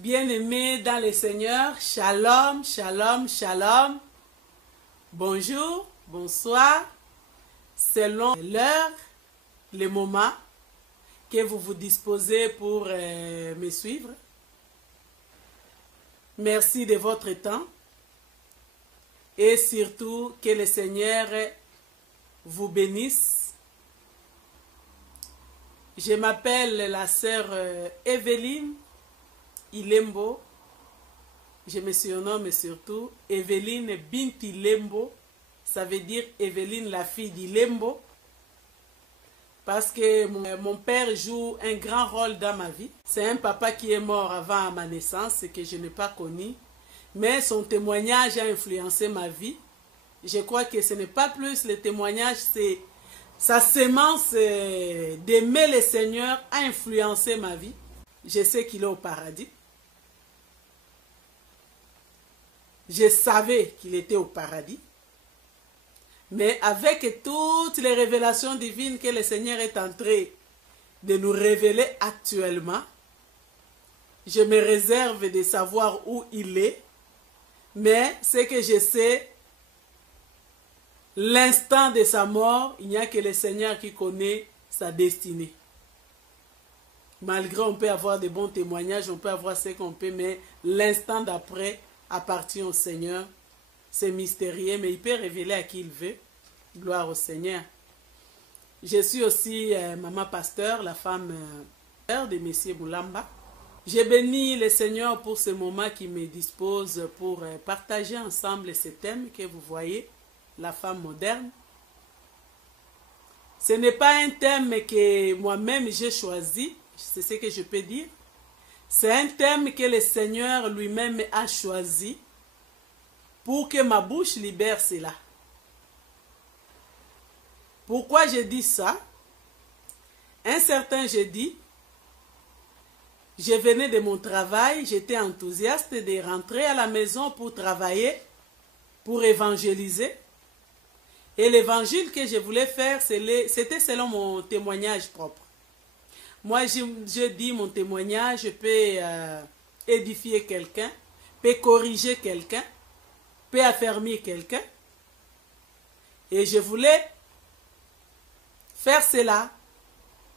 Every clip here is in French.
Bien-aimés dans le Seigneur, shalom, shalom, shalom. Bonjour, bonsoir, selon l'heure, le moment que vous vous disposez pour me suivre. Merci de votre temps et surtout que le Seigneur vous bénisse. Je m'appelle la sœur Evelyne Ilembo. Je me surnomme surtout Evelyne Binti Lembo. Ça veut dire Evelyne la fille d'Ilembo. Parce que mon père joue un grand rôle dans ma vie. C'est un papa qui est mort avant ma naissance et que je n'ai pas connu. Mais son témoignage a influencé ma vie. Je crois que ce n'est pas plus le témoignage, c'est sa sémence d'aimer le Seigneur a influencé ma vie. Je sais qu'il est au paradis. Je savais qu'il était au paradis. Mais avec toutes les révélations divines que le Seigneur est en train de nous révéler actuellement, je me réserve de savoir où il est. Mais ce que je sais, l'instant de sa mort, il n'y a que le Seigneur qui connaît sa destinée. Malgré on peut avoir de bons témoignages, on peut avoir ce qu'on peut, mais l'instant d'après appartient au Seigneur. C'est mystérieux, mais il peut révéler à qui il veut. Gloire au Seigneur. Je suis aussi maman pasteur, la femme de Messier Boulamba. Je bénis le Seigneur pour ce moment qui me dispose pour partager ensemble ce thème que vous voyez, la femme moderne. Ce n'est pas un thème que moi-même j'ai choisi, c'est ce que je peux dire. C'est un thème que le Seigneur lui-même a choisi pour que ma bouche libère cela. Pourquoi je dis ça? Un certain jeudi, je venais de mon travail, j'étais enthousiaste de rentrer à la maison pour travailler, pour évangéliser. Et l'évangile que je voulais faire, c'était selon mon témoignage propre. Moi, je dis mon témoignage peut édifier quelqu'un, peut corriger quelqu'un, peut affermir quelqu'un. Et je voulais faire cela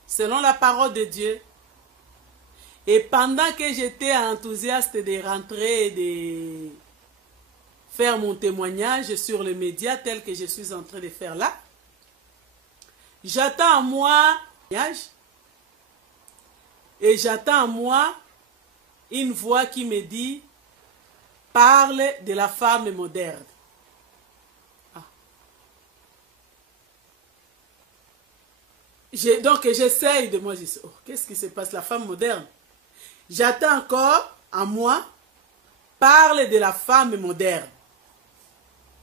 selon la parole de Dieu. Et pendant que j'étais enthousiaste de rentrer et de faire mon témoignage sur les médias tel que je suis en train de faire là, j'attends en moi et j'attends en moi une voix qui me dit: parle de la femme moderne. Donc j'essaye de moi, je dis, oh, qu'est-ce qui se passe, la femme moderne? J'attends encore en moi, parle de la femme moderne.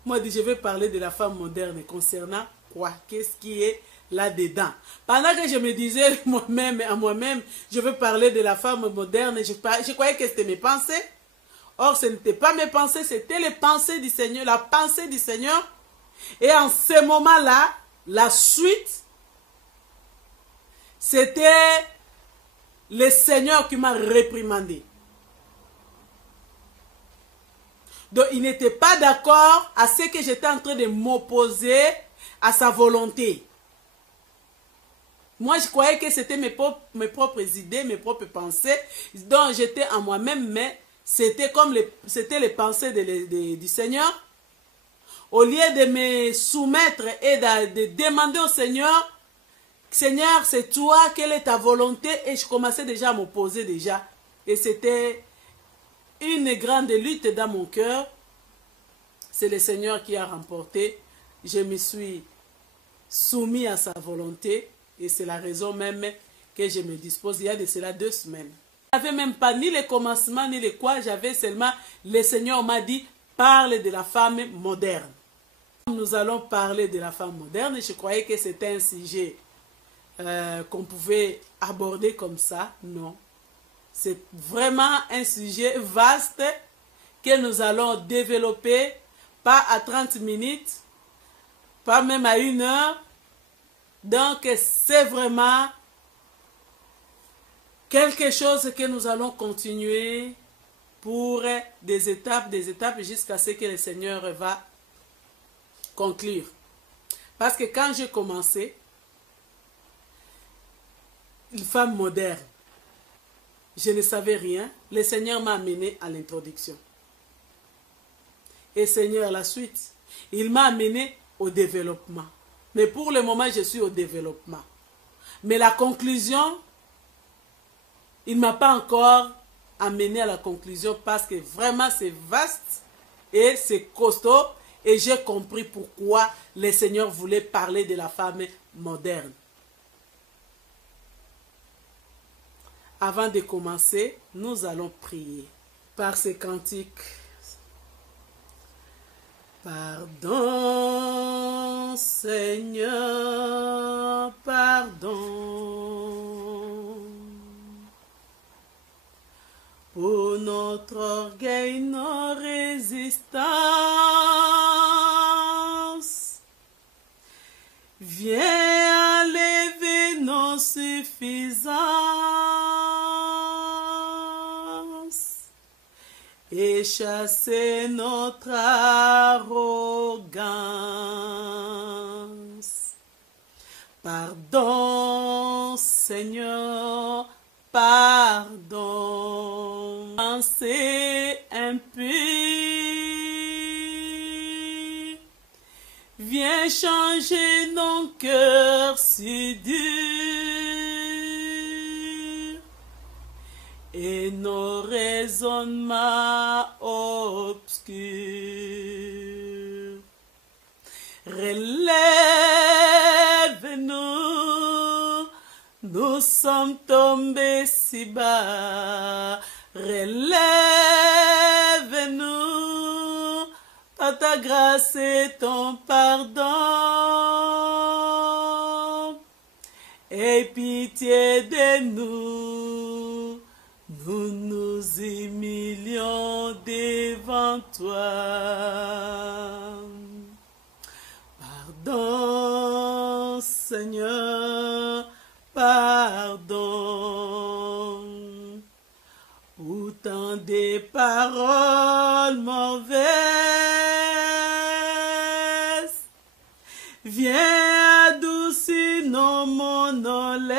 Moi, je vais parler de la femme moderne concernant quoi? Qu'est-ce qui est là-dedans? Pendant que je me disais moi-même, à moi-même, je veux parler de la femme moderne, je croyais que c'était mes pensées. Or, ce n'était pas mes pensées, c'était les pensées du Seigneur, la pensée du Seigneur. Et en ce moment-là, la suite, c'était le Seigneur qui m'a réprimandé. Donc, il n'était pas d'accord à ce que j'étais en train de m'opposer à sa volonté. Moi, je croyais que c'était mes propres idées, mes propres pensées, dont j'étais en moi-même, mais c'était comme c'était les pensées du Seigneur. Au lieu de me soumettre et de demander au Seigneur, Seigneur, c'est toi, quelle est ta volonté? Et je commençais déjà à m'opposer déjà. Et c'était une grande lutte dans mon cœur. C'est le Seigneur qui a remporté. Je me suis soumis à sa volonté. Et c'est la raison même que je me dispose. Il y a de cela 2 semaines. Je n'avais même pas ni le commencement ni le quoi. J'avais seulement, le Seigneur m'a dit, parle de la femme moderne. Nous allons parler de la femme moderne. Je croyais que c'était un sujet qu'on pouvait aborder comme ça. Non. C'est vraiment un sujet vaste que nous allons développer, pas à 30 minutes, pas même à 1 heure. Donc, c'est vraiment quelque chose que nous allons continuer pour des étapes jusqu'à ce que le Seigneur va conclure. Parce que quand j'ai commencé, une femme moderne, je ne savais rien, le Seigneur m'a amené à l'introduction. Et Seigneur, la suite, il m'a amené au développement. Mais pour le moment, je suis au développement. Mais la conclusion, il ne m'a pas encore amené à la conclusion parce que vraiment c'est vaste et c'est costaud et j'ai compris pourquoi le Seigneur voulait parler de la femme moderne. Avant de commencer, nous allons prier par ces cantiques. Pardon, Seigneur, pardon. Pour notre orgueil, nos résistances, viens enlever nos suffisances et chasser notre arrogance. Pardon, Seigneur, pardon. Pensée impure, viens changer nos cœurs si durs et nos raisonnements obscurs. Relève-nous, nous sommes tombés si bas. Relève-nous, par ta grâce et ton pardon. Aie pitié de nous, nous nous humilions devant toi. Pardon, Seigneur, pardon. Autant de paroles mauvaises, viens adoucir nos monolètes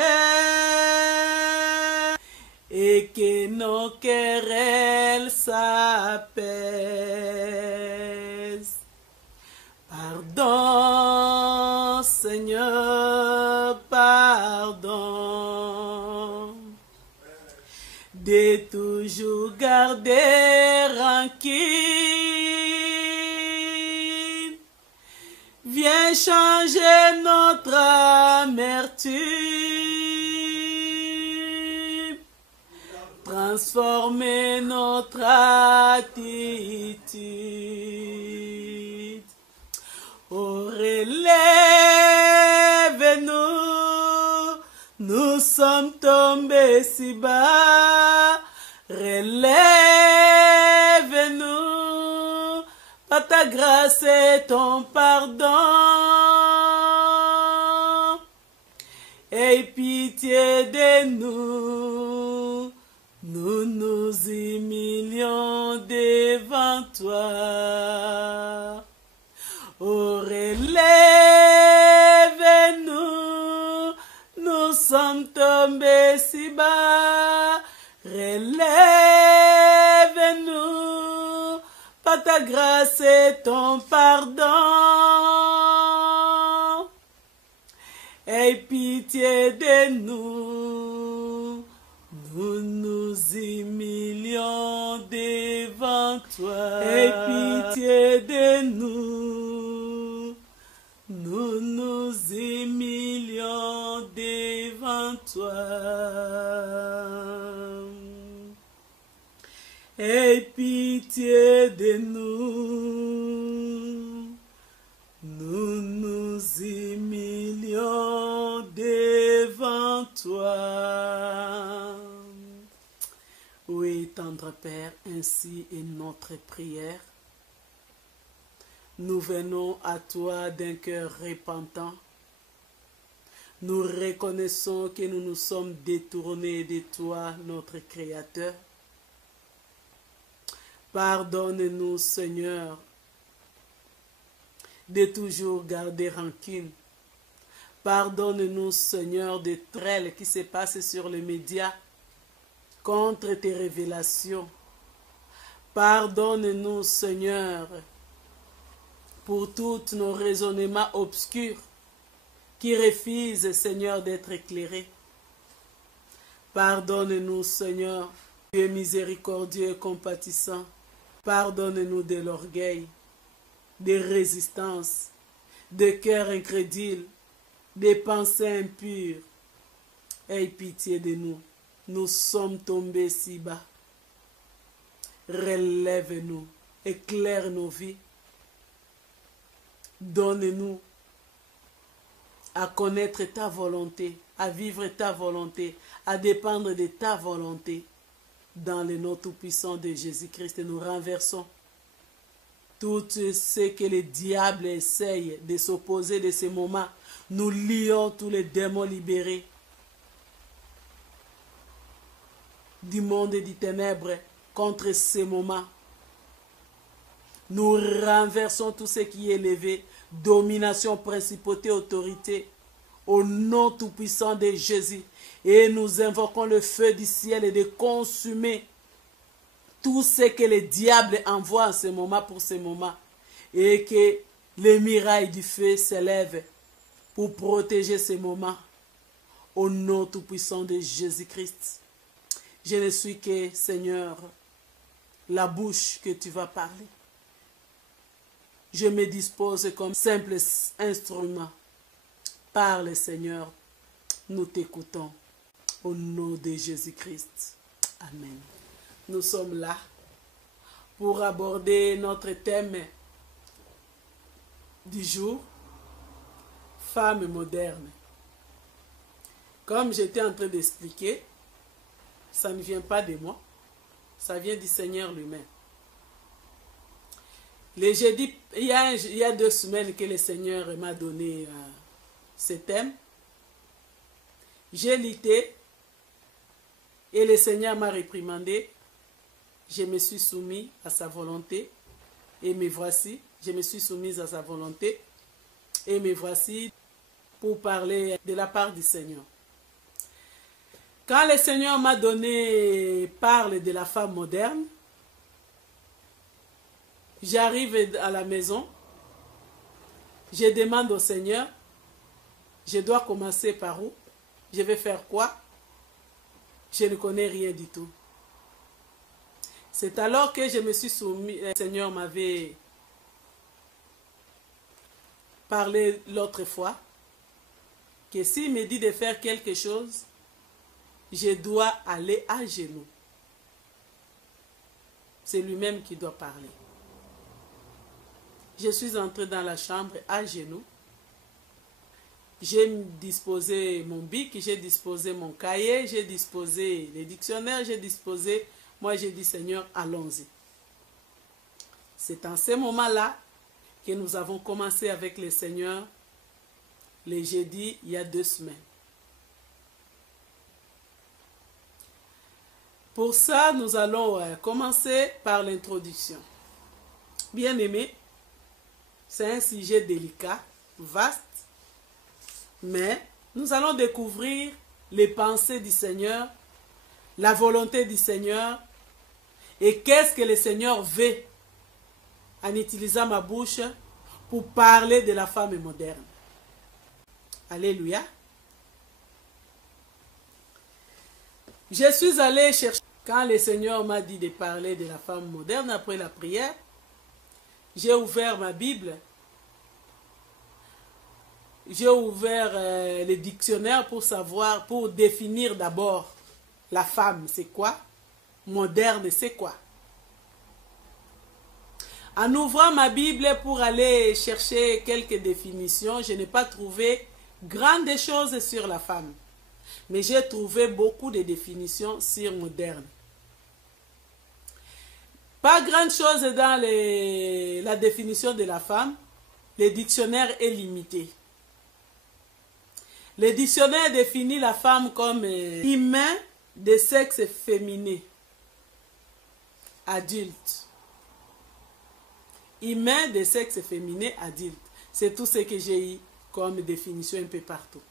et que nos querelles s'apaisent. Pardon, Seigneur, pardon. De toujours garder rancune, viens changer notre amertume, transformer notre attitude. Oh, relève-nous, nous sommes tombés si bas. Relève-nous, par ta grâce et ton pardon. Aie pitié de nous, nous nous humilions devant toi. Oh, relève-nous, nous sommes tombés si bas. Relève-nous, par ta grâce et ton pardon. Aie pitié de nous, nous nous humilions devant toi. Aie pitié de nous, nous nous humilions devant toi. Aie pitié de nous, nous nous humilions devant toi. Oui, tendre Père, ainsi est notre prière. Nous venons à toi d'un cœur repentant. Nous reconnaissons que nous nous sommes détournés de toi, notre Créateur. Pardonne-nous, Seigneur, de toujours garder rancune. Pardonne-nous, Seigneur, des trelles qui se passent sur les médias contre tes révélations. Pardonne-nous, Seigneur, pour tous nos raisonnements obscurs qui refusent, Seigneur, d'être éclairés. Pardonne-nous, Seigneur, tu es miséricordieux et compatissant. Pardonne-nous de l'orgueil, des résistances, des cœurs incrédules, des pensées impures. Aie pitié de nous. Nous sommes tombés si bas. Relève-nous, éclaire nos vies. Donne-nous à connaître ta volonté, à vivre ta volonté, à dépendre de ta volonté. Dans le nom tout-puissant de Jésus-Christ, nous renversons tout ce que le diable essaye de s'opposer de ces moments. Nous lions tous les démons libérés du monde et des ténèbres contre ces moments. Nous renversons tout ce qui est élevé, domination, principauté, autorité, au nom tout-puissant de Jésus. Et nous invoquons le feu du ciel et de consumer tout ce que le diable envoie en ce moment pour ce moment. Et que les mirailles du feu s'élèvent pour protéger ces moments. Au nom tout-puissant de Jésus-Christ. Je ne suis que, Seigneur, la bouche que tu vas parler. Je me dispose comme simple instrument. Parle, Seigneur, nous t'écoutons. Au nom de Jésus-Christ. Amen. Nous sommes là pour aborder notre thème du jour, femme moderne. Comme j'étais en train d'expliquer, ça ne vient pas de moi, ça vient du Seigneur lui-même. Il y a 2 semaines que le Seigneur m'a donné ce thème. J'ai lutté et le Seigneur m'a réprimandé. Je me suis soumis à sa volonté et me voici. Je me suis soumise à sa volonté et me voici pour parler de la part du Seigneur. Quand le Seigneur m'a donné parle de la femme moderne, j'arrive à la maison, je demande au Seigneur, je dois commencer par où? Je vais faire quoi? Je ne connais rien du tout. C'est alors que je me suis soumis, le Seigneur m'avait parlé l'autre fois, que s'il me dit de faire quelque chose, je dois aller à genoux. C'est lui-même qui doit parler. Je suis entrée dans la chambre à genoux. J'ai disposé mon bic, j'ai disposé mon cahier, j'ai disposé les dictionnaires, j'ai disposé... Moi, j'ai dit, Seigneur, allons-y. C'est en ce moment-là que nous avons commencé avec le Seigneur, le jeudi, il y a 2 semaines. Pour ça, nous allons commencer par l'introduction. Bien-aimés, c'est un sujet délicat, vaste, mais nous allons découvrir les pensées du Seigneur, la volonté du Seigneur, et qu'est-ce que le Seigneur veut en utilisant ma bouche pour parler de la femme moderne. Alléluia. Je suis allé chercher, quand le Seigneur m'a dit de parler de la femme moderne après la prière, j'ai ouvert ma Bible, j'ai ouvert le dictionnaire pour savoir, pour définir d'abord la femme, c'est quoi? Moderne, c'est quoi? En ouvrant ma Bible pour aller chercher quelques définitions, je n'ai pas trouvé grandes choses sur la femme. Mais j'ai trouvé beaucoup de définitions sur moderne. Pas grande chose dans la définition de la femme. Le dictionnaire est limité. Le dictionnaire définit la femme comme humain de sexe féminin, adulte, humain de sexe féminin adulte. C'est tout ce que j'ai eu comme définition un peu partout.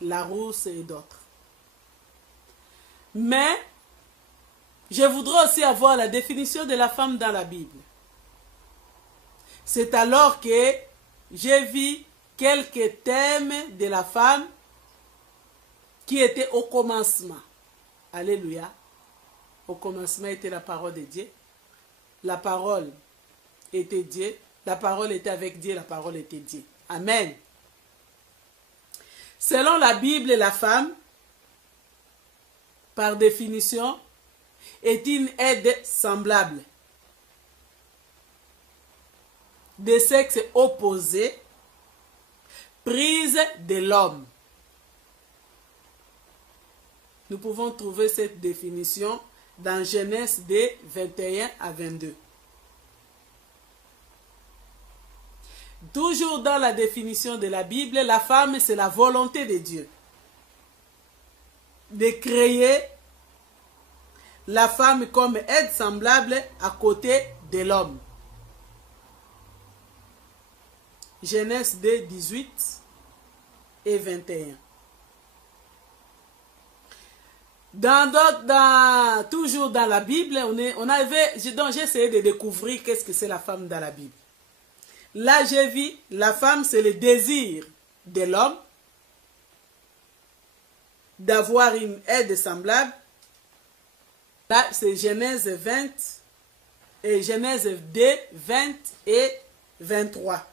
Larousse et d'autres. Mais, je voudrais aussi avoir la définition de la femme dans la Bible. C'est alors que j'ai vu quelques thèmes de la femme qui étaient au commencement. Alléluia. Au commencement était la parole de Dieu. La parole était Dieu. La parole était avec Dieu. La parole était Dieu. Amen. Selon la Bible, la femme, par définition, est une aide semblable, de sexe opposé, prise de l'homme. Nous pouvons trouver cette définition dans Genèse 2, 21 à 22. Toujours dans la définition de la Bible, la femme, c'est la volonté de Dieu de créer la femme comme aide semblable à côté de l'homme. Genèse 2, 18 et 21. Toujours dans la Bible, j'ai essayé de découvrir qu'est-ce que c'est la femme dans la Bible. Là, j'ai vu, la femme, c'est le désir de l'homme d'avoir une aide semblable. Là, c'est Genèse 20 et Genèse 2, 20 et 23.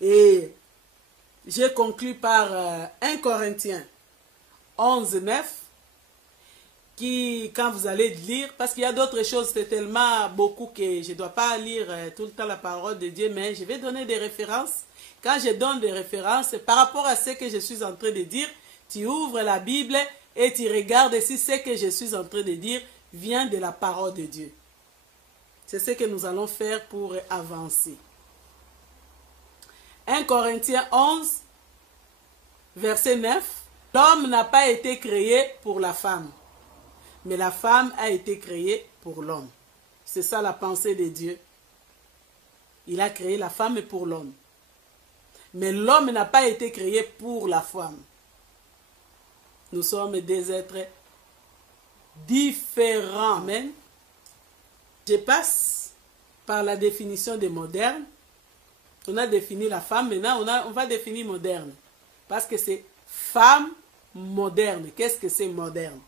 Et j'ai conclu par 1 Corinthiens 11, 9, qui, quand vous allez lire, parce qu'il y a d'autres choses, c'est tellement beaucoup que je ne dois pas lire tout le temps la parole de Dieu, mais je vais donner des références. Quand je donne des références, par rapport à ce que je suis en train de dire, tu ouvres la Bible et tu regardes si ce que je suis en train de dire vient de la parole de Dieu. C'est ce que nous allons faire pour avancer. 1 Corinthiens 11, verset 9. L'homme n'a pas été créé pour la femme, mais la femme a été créée pour l'homme. C'est ça la pensée de Dieu. Il a créé la femme pour l'homme. Mais l'homme n'a pas été créé pour la femme. Nous sommes des êtres différents. Amen. Je passe par la définition de moderne. On a défini la femme, maintenant on va définir moderne. Parce que c'est femme moderne. Qu'est-ce que c'est moderne?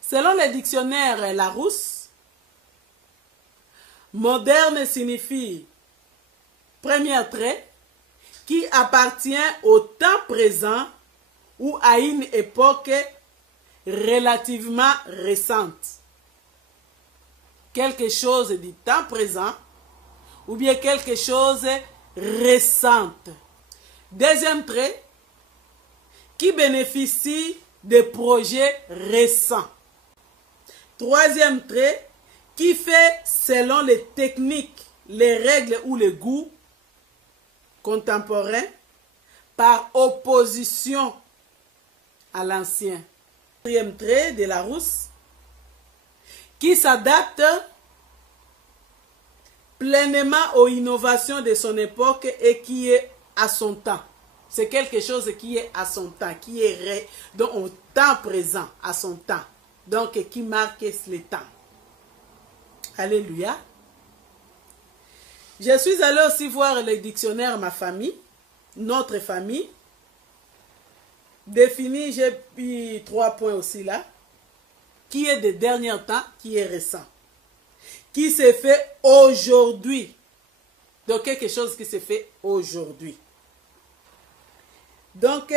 Selon le dictionnaire Larousse, moderne signifie, premier trait, qui appartient au temps présent ou à une époque relativement récente. Quelque chose du temps présent ou bien quelque chose récente. Deuxième trait, qui bénéficie de projets récents. Troisième trait, qui fait selon les techniques, les règles ou les goûts contemporains par opposition à l'ancien. Quatrième trait de Larousse, qui s'adapte pleinement aux innovations de son époque et qui est à son temps. C'est quelque chose qui est à son temps, qui est au temps présent, à son temps. Donc, qui marque le temps. Alléluia. Je suis allé aussi voir le dictionnaire Ma Famille, notre famille. Défini, j'ai mis 3 points aussi là. Qui est de dernier temps, qui est récent. Qui s'est fait aujourd'hui. Donc, quelque chose qui s'est fait aujourd'hui. Donc,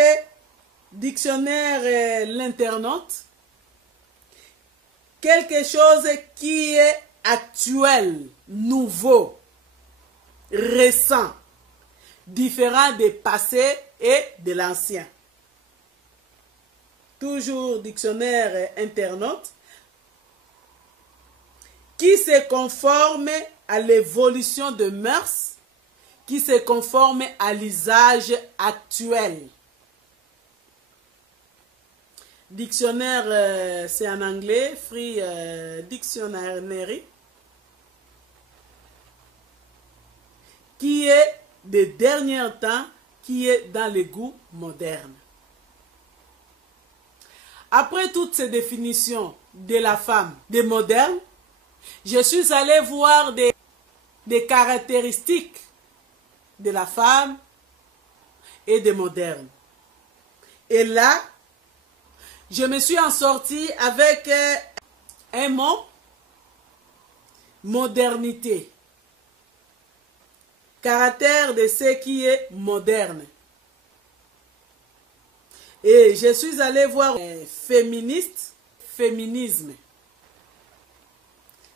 dictionnaire l'internaute. Quelque chose qui est actuel, nouveau, récent, différent des passés et de l'ancien. Toujours dictionnaire internaute. Qui se conforme à l'évolution de mœurs, qui se conforme à l'usage actuel. Dictionnaire, c'est en anglais, Free Dictionary, qui est des derniers temps, qui est dans les goûts modernes. Après toutes ces définitions de la femme, des modernes, je suis allé voir des caractéristiques de la femme et des modernes. Et là, je me suis en sorti avec un mot, modernité. Caractère de ce qui est moderne. Et je suis allé voir féministe, féminisme.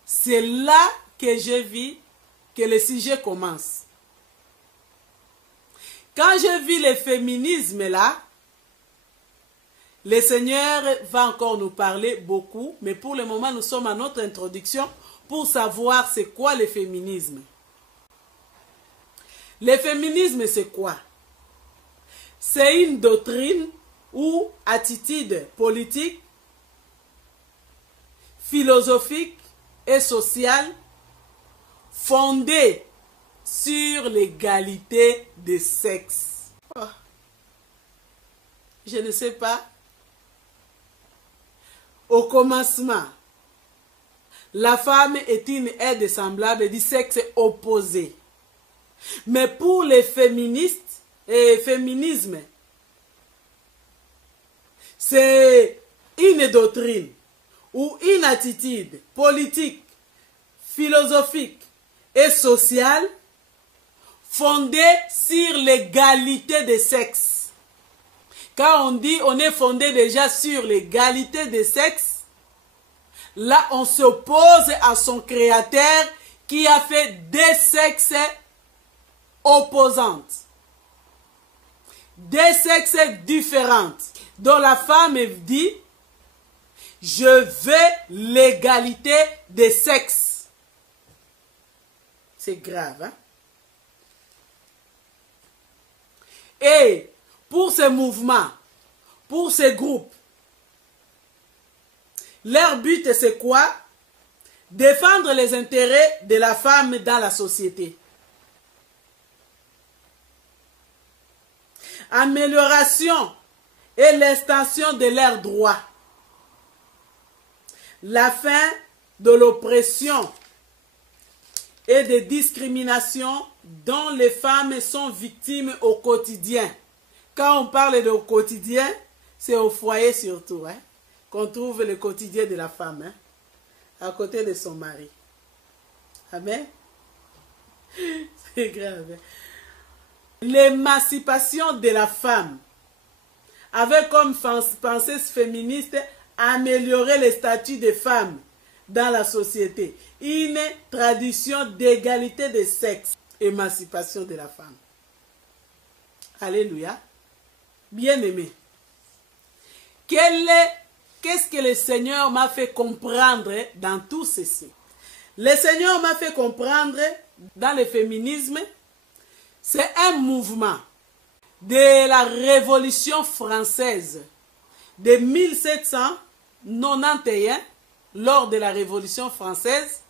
C'est là que j'ai vu que le sujet commence. Quand je vis le féminisme là, le Seigneur va encore nous parler beaucoup, mais pour le moment, nous sommes à notre introduction pour savoir c'est quoi le féminisme. Le féminisme, c'est quoi? C'est une doctrine ou attitude politique, philosophique et sociale fondée sur l'égalité des sexes. Oh. Je ne sais pas. Au commencement, la femme est une aide semblable du sexe opposé. Mais pour les féministes et féminisme, c'est une doctrine ou une attitude politique, philosophique et sociale fondée sur l'égalité des sexes. Quand on dit on est fondé déjà sur l'égalité des sexes, là on s'oppose à son créateur qui a fait des sexes opposantes, des sexes différentes, dont la femme dit je veux l'égalité des sexes. C'est grave, hein? Et pour ces mouvements, pour ces groupes, leur but c'est quoi? Défendre les intérêts de la femme dans la société. Amélioration et l'extension de leurs droits. La fin de l'oppression et des discriminations dont les femmes sont victimes au quotidien. Quand on parle de au quotidien, c'est au foyer surtout, hein, qu'on trouve le quotidien de la femme, hein, à côté de son mari. Amen. C'est grave. L'émancipation de la femme, avec comme pensée féministe améliorer le statut des femmes dans la société. Une tradition d'égalité des sexes. Émancipation de la femme. Alléluia. Bien-aimé. Qu'est-ce que le Seigneur m'a fait comprendre dans tout ceci? Le Seigneur m'a fait comprendre dans le féminisme, c'est un mouvement de la Révolution française de 1791, lors de la Révolution française,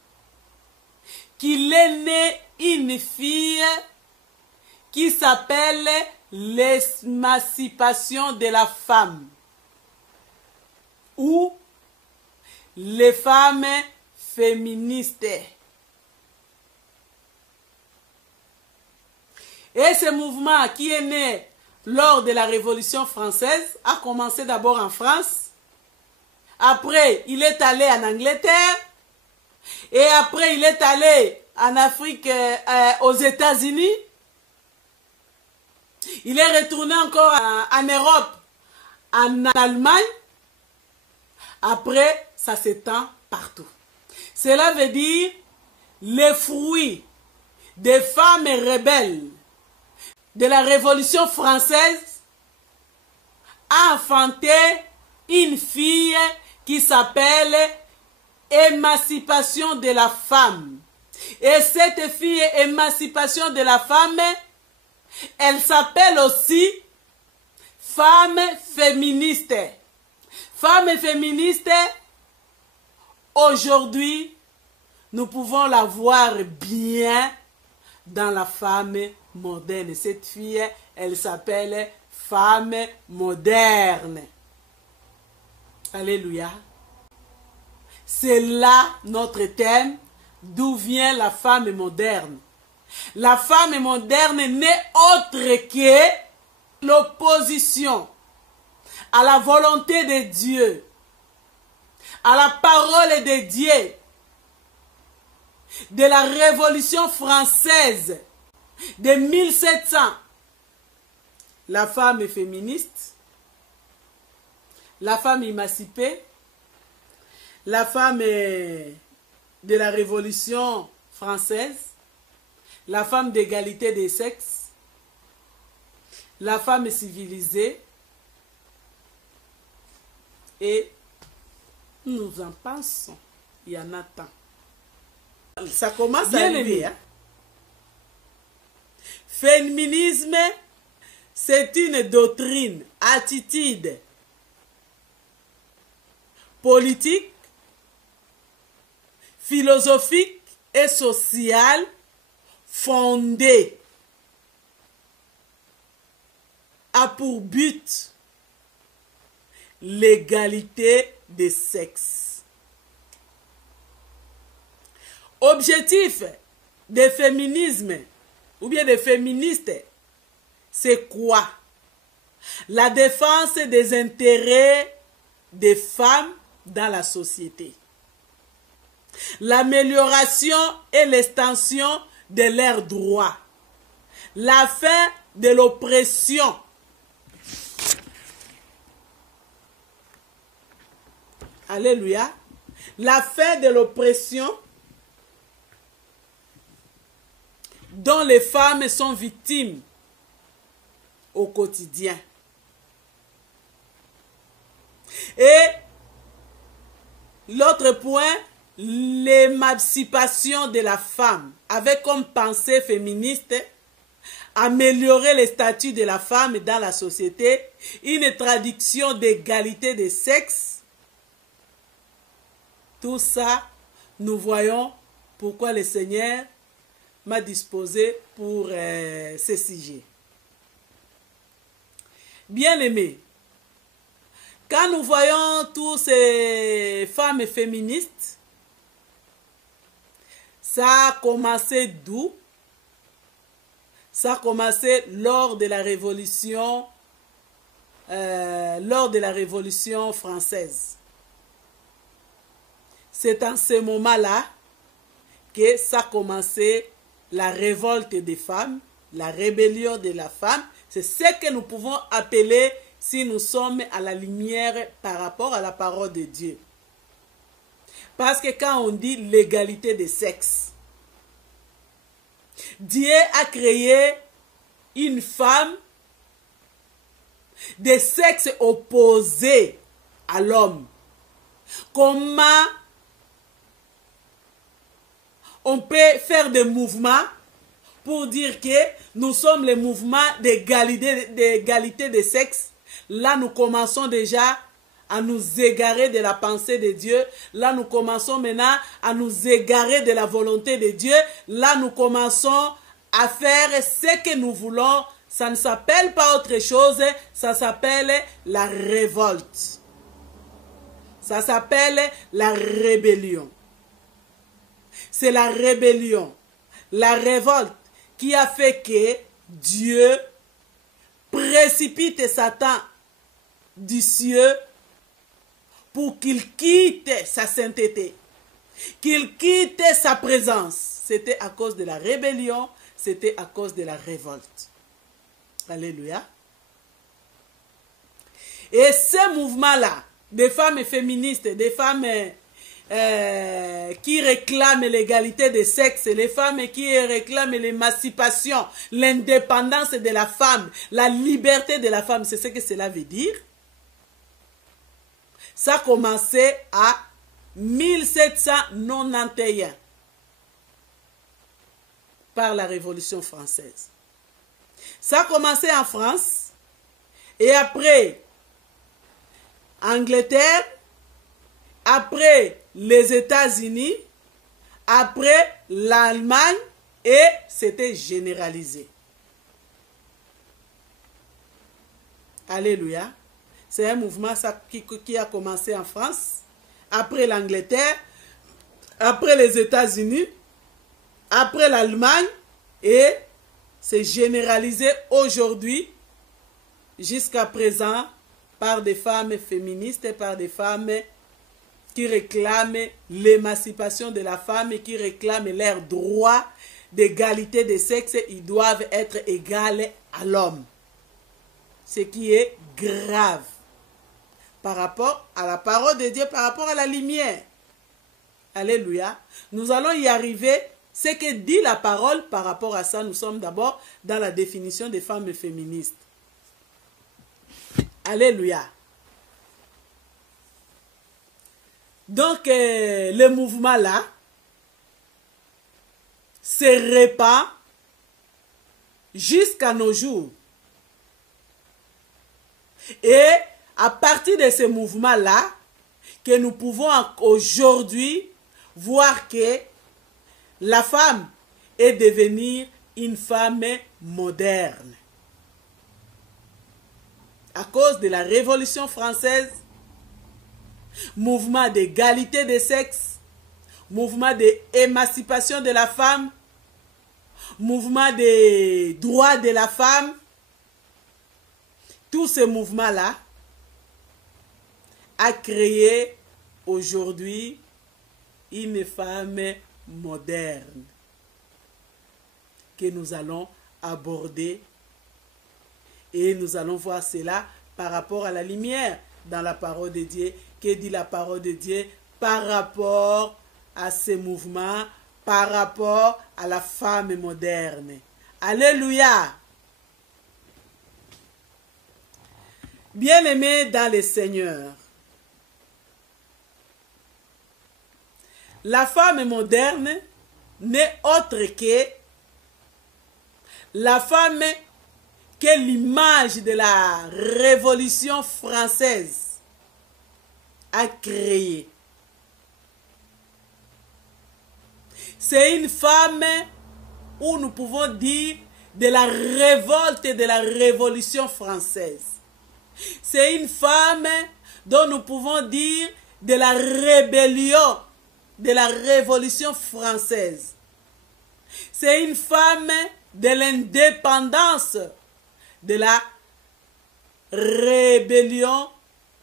qu'il est né une fille qui s'appelle l'émancipation de la femme, ou les femmes féministes. Et ce mouvement qui est né lors de la Révolution française a commencé d'abord en France. Après, il est allé en Angleterre. Et après, il est allé en Afrique, aux États-Unis. Il est retourné encore en Europe, en Allemagne. Après, ça s'étend partout. Cela veut dire les fruits des femmes rebelles de la Révolution française a enfanté une fille qui s'appelle émancipation de la femme. Et cette fille émancipation de la femme, elle s'appelle aussi femme féministe. Femmes féministes, aujourd'hui, nous pouvons la voir bien dans la femme moderne. Cette fille, elle s'appelle femme moderne. Alléluia. C'est là notre thème, d'où vient la femme moderne. La femme moderne n'est autre que l'opposition à la volonté de Dieu, à la parole de Dieu, de la Révolution française de 1700. La femme féministe, la femme émancipée, la femme de la Révolution française, la femme d'égalité des sexes, la femme civilisée, et nous en pensons, il y en a tant. Ça commence à arriver. Hein? Féminisme, c'est une doctrine, attitude politique, philosophique et sociale fondée a pour but l'égalité des sexes. Objectif des féminismes ou bien des féministes, c'est quoi? La défense des intérêts des femmes dans la société. L'amélioration et l'extension de leurs droits. La fin de l'oppression. Alléluia. La fin de l'oppression dont les femmes sont victimes au quotidien. Et l'autre point, l'émancipation de la femme, avec comme pensée féministe améliorer le statut de la femme dans la société, une traduction d'égalité des sexes. Tout ça, nous voyons pourquoi le Seigneur m'a disposé pour ce sujet. Bien-aimés, quand nous voyons tous ces femmes féministes, ça a commencé d'où? Ça a commencé lors de la Révolution française. C'est en ce moment-là que ça a commencé la révolte des femmes, la rébellion de la femme. C'est ce que nous pouvons appeler, si nous sommes à la lumière par rapport à la parole de Dieu. Parce que quand on dit l'égalité des sexes, Dieu a créé une femme de sexe opposé à l'homme. Comment on peut faire des mouvements pour dire que nous sommes les mouvements d'égalité des sexes? Là, nous commençons déjà à nous égarer de la pensée de Dieu. Là, nous commençons maintenant à nous égarer de la volonté de Dieu. Là, nous commençons à faire ce que nous voulons. Ça ne s'appelle pas autre chose, ça s'appelle la révolte. Ça s'appelle la rébellion. C'est la rébellion, la révolte qui a fait que Dieu précipite Satan du ciel pour qu'il quitte sa sainteté, qu'il quitte sa présence. C'était à cause de la rébellion, c'était à cause de la révolte. Alléluia. Et ce mouvement-là, des femmes féministes, des femmes qui réclament l'égalité des sexes, les femmes qui réclament l'émancipation, l'indépendance de la femme, la liberté de la femme, c'est ce que cela veut dire. Ça a commencé à 1791 par la Révolution française. Ça a commencé en France et après Angleterre, après les États-Unis, après l'Allemagne, et c'était généralisé. Alléluia. C'est un mouvement qui a commencé en France, après l'Angleterre, après les États-Unis, après l'Allemagne, et c'est généralisé aujourd'hui, jusqu'à présent, par des femmes féministes et par des femmes qui réclament l'émancipation de la femme et qui réclament leur droit d'égalité des sexes. Ils doivent être égaux à l'homme. Ce qui est grave par rapport à la parole de Dieu, par rapport à la lumière. Alléluia. Nous allons y arriver. Ce que dit la parole par rapport à ça, nous sommes d'abord dans la définition des femmes féministes. Alléluia. Donc, le mouvement-là se répand jusqu'à nos jours. Et à partir de ce mouvement-là, que nous pouvons aujourd'hui voir que la femme est devenue une femme moderne. À cause de la Révolution française, mouvement d'égalité des sexes, mouvement d'émancipation de la femme, mouvement des droits de la femme, tout ce mouvement-là a créé aujourd'hui une femme moderne que nous allons aborder et nous allons voir cela par rapport à la lumière dans la parole de Dieu. Que dit la parole de Dieu par rapport à ces mouvements, par rapport à la femme moderne? Alléluia! Bien-aimés dans le Seigneur, la femme moderne n'est autre que la femme que l'image de la Révolution française a créée. C'est une femme où nous pouvons dire de la révolte de la Révolution française. C'est une femme dont nous pouvons dire de la rébellion de la Révolution française. C'est une femme de l'indépendance de la rébellion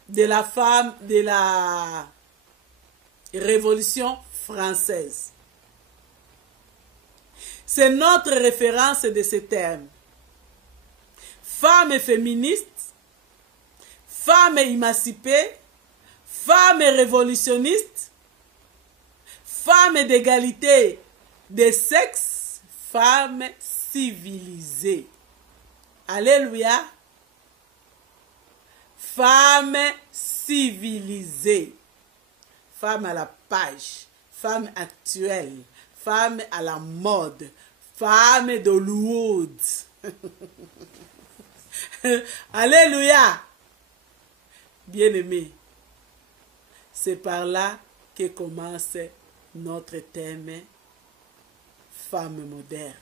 de la femme de la Révolution française. C'est notre référence de ce terme. Femme féministe, femme émancipée, femme révolutionniste, femme d'égalité des sexes, femme civilisée. Alléluia. Femme civilisée. Femme à la page. Femme actuelle. Femme à la mode. Femme d'Hollywood. Alléluia. Bien-aimés, c'est par là que commence notre thème femme moderne.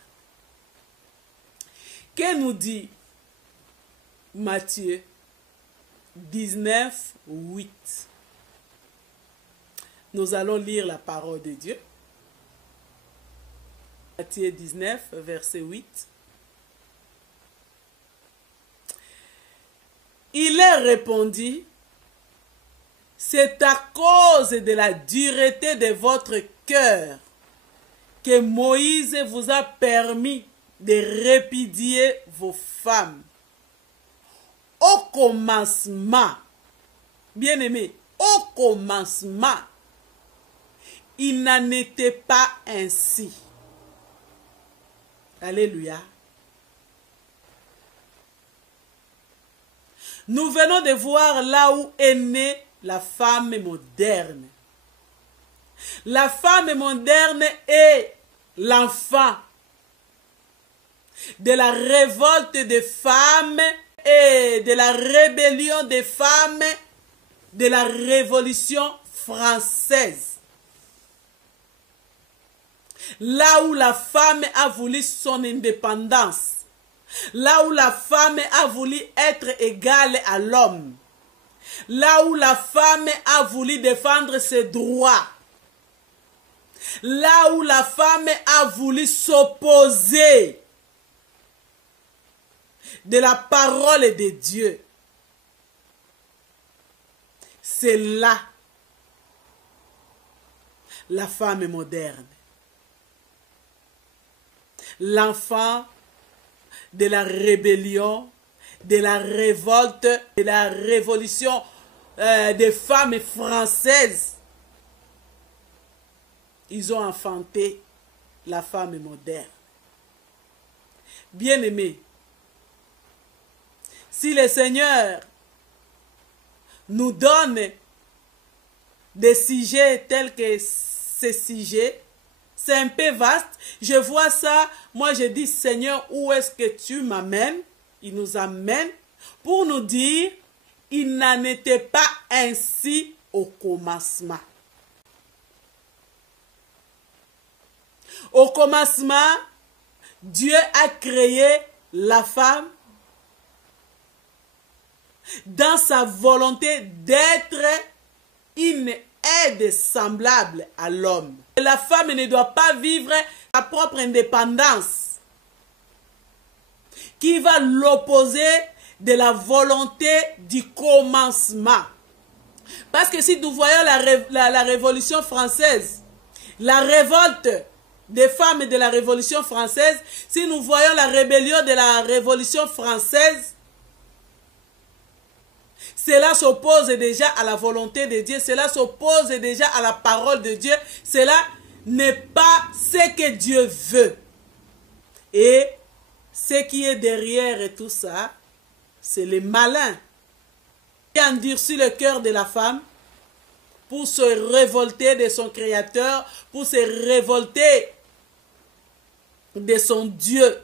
Que nous dit Matthieu 19, 8? Nous allons lire la parole de Dieu. Matthieu 19, verset 8. Il leur répondit: c'est à cause de la dureté de votre cœur que Moïse vous a permis de répudier vos femmes. Au commencement, bien-aimés, au commencement, il n'en était pas ainsi. Alléluia. Nous venons de voir là où est née la femme moderne. La femme moderne est l'enfant de la révolte des femmes et de la rébellion des femmes de la Révolution française. Là où la femme a voulu son indépendance, là où la femme a voulu être égale à l'homme, là où la femme a voulu défendre ses droits, là où la femme a voulu s'opposer de la parole de Dieu, c'est là la femme moderne. L'enfant de la rébellion, de la révolte, de la révolution des femmes françaises. Ils ont enfanté la femme moderne. Bien-aimés, si le Seigneur nous donne des sujets tels que ces sujets, c'est un peu vaste. Je vois ça, moi je dis, Seigneur, où est-ce que tu m'amènes? Il nous amène pour nous dire, il n'en était pas ainsi au commencement. Au commencement, Dieu a créé la femme dans sa volonté d'être une aide semblable à l'homme. La femme ne doit pas vivre sa propre indépendance qui va l'opposer de la volonté du commencement. Parce que si nous voyons la Révolution française, la révolte des femmes de la Révolution française, si nous voyons la rébellion de la Révolution française, cela s'oppose déjà à la volonté de Dieu, cela s'oppose déjà à la parole de Dieu, cela n'est pas ce que Dieu veut. Et ce qui est derrière tout ça, c'est le malin qui endurcit le cœur de la femme pour se révolter de son Créateur, pour se révolter de son Dieu.